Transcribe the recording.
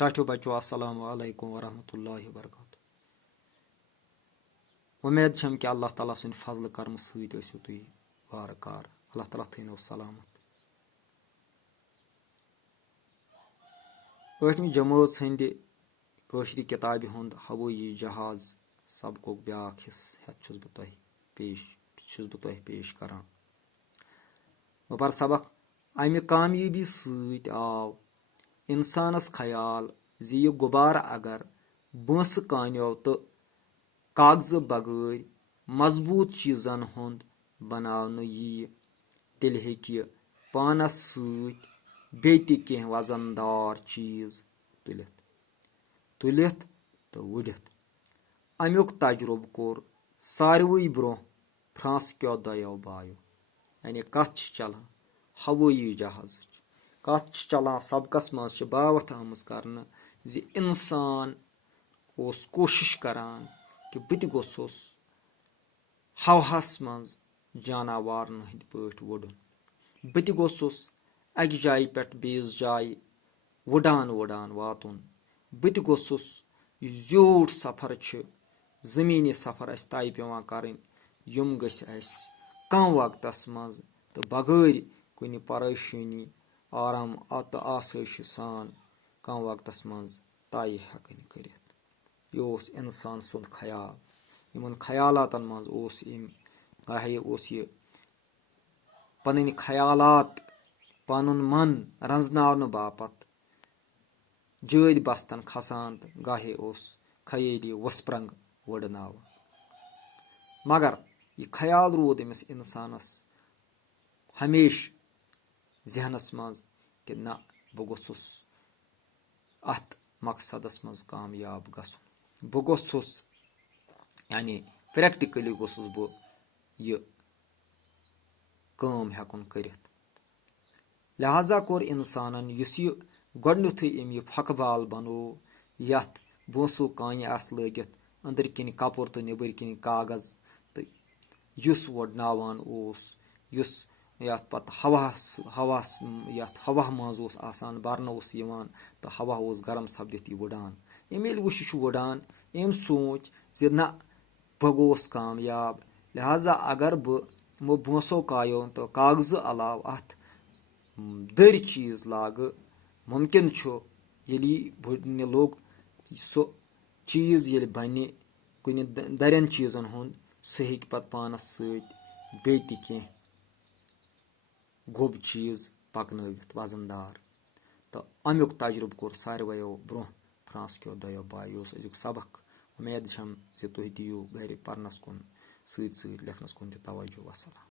ٹاٹھیو بچو السلام علیکم ورحمتہ وبرکاتہ. اُمید چھم کہ اللہ تعالیٰ سٕنٛدِ فضلہٕ کرمہٕ سۭتۍ ٲسِو تُہۍ وارٕ کار. اللہ تعالیٰ تھٲینو سلامت. ٲٹھمہِ جمٲژ ہٕنٛدِ کٲشرِ کِتابہِ ہُنٛد ہوٲیی جہاز سبقُک بیٛاکھ حصہٕ ہٮ۪تھ چھُس بہٕ تۄہہِ پیش کران. بہٕ پرٕ سبق. اَمہِ کامیٲبی سۭتۍ آو اِنسانس خیال زِ یہِ غُبارٕ اگر بٲنسہٕ کانیو تہٕ کاغذٕ بغٲرۍ مضبوٗط چیٖزن ہُنٛد بناونہٕ ییہِ تیٚلہِ ہیٚکہِ یہِ پانس سۭتۍ بیٚیہِ تہِ کینٛہہ وزن دار چیٖز تُلِتھ تہٕ وُڈِتھ. امیُک تجرُبہٕ کوٚر ساروٕے برونٛہہ فرانسکیو دۄیو بایو. یعنی کتھ چھِ چلان ہوٲیی جہازٕچ. کتھ چھِ چلان سبقس منٛز چھِ باوتھ آمٕژ کرنہٕ زِ انسان اوس کوٗشش کران کہِ بہٕ تہِ گوٚژھُس ہوہس منٛز جاناوارن ہٕنٛدۍ پٲٹھۍ وُڈُن. بہٕ تہِ گوٚژھُس اکہِ جایہِ پٮ۪ٹھ بیٚیِس جایہِ وُڈان واتُن. بہٕ تہِ گوٚژھُس یُس زیوٗٹھ سفر چھِ زٔمیٖنی سفر اَسہِ طے پیٚوان کرٕنۍ یِم گٔژھۍ اَسہِ کم وقتس منٛز تہٕ بغٲر کُنہِ پریشٲنی آرام تہٕ آسٲیشہِ سان کم وقتس منٛز طے ہٮ۪کٕنۍ کٔرِتھ. یہِ اوس انسان سُنٛد خیال. یِمن خیالاتن منٛز اوس یہِ پنٕنۍ خیالات پنُن من رنٛزناونہٕ باپتھ جٲدۍ بستن کھسان تہٕ گاہے اوس خیٲلی وسپرنگ وٕڑناوان. مگر یہِ خیال روٗد أمِس انسانس ہمیشہٕ ذہنس منٛز کہِ نہ بہٕ گوٚژھُس اتھ مقصدس منٛز کامیاب گژھُن. بہٕ گوٚژھُس یعنی پریکٹِکلی گوٚژھُس بہٕ یہِ کٲم ہٮ۪کُن کٔرِتھ. لہذا کوٚر انسانن یُس یہِ گۄڈنیُتھٕے أمۍ یہِ پھۄکہٕ بال بنوو یتھ بونٛسو کانہِ آسہٕ لٲگِتھ أنٛدٕرۍ کِنۍ کپُر تہٕ نیٚبٕرۍ کِنۍ کاغذ تہٕ یُس وُڈناوان اوس یُس یتھ پتہٕ یتھ ہوا منٛز اوس آسان برنہٕ اوس یِوان تہٕ ہوا اوس گرم سپدِتھ یہِ وُڈان. أمۍ ییٚلہِ وُچھ یہِ چھُ وُڈان أمۍ سونٛچ زِ نہ بہٕ گوٚوُس کامیاب. لہذا اگر بہٕ یِمو بونٛسو کایو تہٕ کاغذٕ علاوٕ اتھ دٔرۍ چیٖز لاگہٕ مُمکِن چھُ ییٚلہِ یہِ وُڈنہِ لوٚگ سُہ چیٖز ییٚلہِ بنہِ کُنہِ دَرٮ۪ن چیٖزن ہُنٛد سُہ ہیٚکہِ پتہٕ پانس سۭتۍ بیٚیہِ تہِ کینٛہہ گوٚب چیٖز پکنٲوِتھ وزن دار. تہٕ امیُک تجرُبہٕ کوٚر سارویو برونٛہہ فرانسکیو دۄیو بایو. یہِ اوس أزیُک سبق. اُمید چھم زِ تُہۍ دِیِو گرِ پرنس کُن سۭتۍ سۭتۍ لیکھنس کُن تہِ توجہ. وسلام.